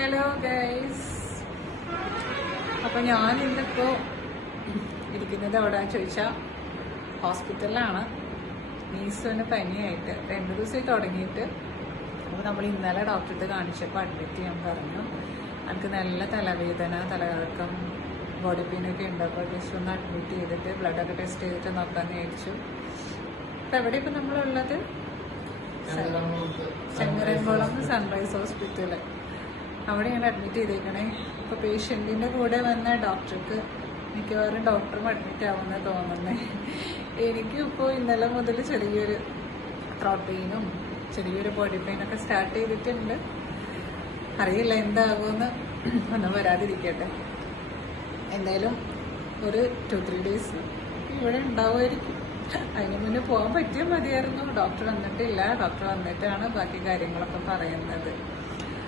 Hello guys, അപ്പോൾ ഞാൻ ഇന്നിപ്പോൾ ഇരിക്കുന്നത് എവിടെയാണെന്ന് ചോദിച്ചാൽ ഹോസ്പിറ്റലിലാണ്. നീസുവിന് പനിയായിട്ട് 2 ദിവസമായി തുടങ്ങിയിട്ട്. അപ്പോൾ നമ്മൾ ഇന്നലെ ഡോക്ടറെ കാണിച്ചപ്പോൾ അഡ്മിറ്റ് ചെയ്യാൻ പറഞ്ഞു. എനിക്ക് നല്ല തലവേദന, തലകറക്കം, ബോഡി പെയിനൊക്കെ ഉണ്ട്. അപ്പോൾ ജസ്റ്റ് ഒന്ന് അഡ്മിറ്റ് ചെയ്തിട്ട് ബ്ലഡൊക്കെ ടെസ്റ്റ് ചെയ്തിട്ട് നോക്കാമെന്ന് വിചാരിച്ചു. അപ്പോൾ എവിടെ ഇപ്പം നമ്മളുള്ളത്? ചെങ്ങരംകുളം സൺറൈസ് ഹോസ്പിറ്റൽ. അവിടെയാണ് അഡ്മിറ്റ് ചെയ്തേക്കണേ. ഇപ്പോൾ പേഷ്യൻറ്റിൻ്റെ കൂടെ വന്ന ഡോക്ടർക്ക് മിക്കവാറും ഡോക്ടറും അഡ്മിറ്റ് ആവുമെന്ന് തോന്നുന്നേ. എനിക്കും ഇപ്പോൾ ഇന്നലെ മുതൽ ചെറിയൊരു ത്രോട്ട് പെയിനും ചെറിയൊരു ബോഡി പെയിനൊക്കെ സ്റ്റാർട്ട് ചെയ്തിട്ടുണ്ട്. അറിയില്ല എന്താകുമെന്ന്, ഒന്നും വരാതിരിക്കട്ടെ. എന്തായാലും ഒരു 2-3 ഡേയ്സ് ഇവിടെ ഉണ്ടാവുമായിരിക്കും. അതിന് മുന്നേ പോകാൻ പറ്റിയാൽ മതിയായിരുന്നു. ഡോക്ടർ വന്നിട്ടില്ല. ഡോക്ടർ വന്നിട്ടാണ് ബാക്കി കാര്യങ്ങളൊക്കെ പറയുന്നത്.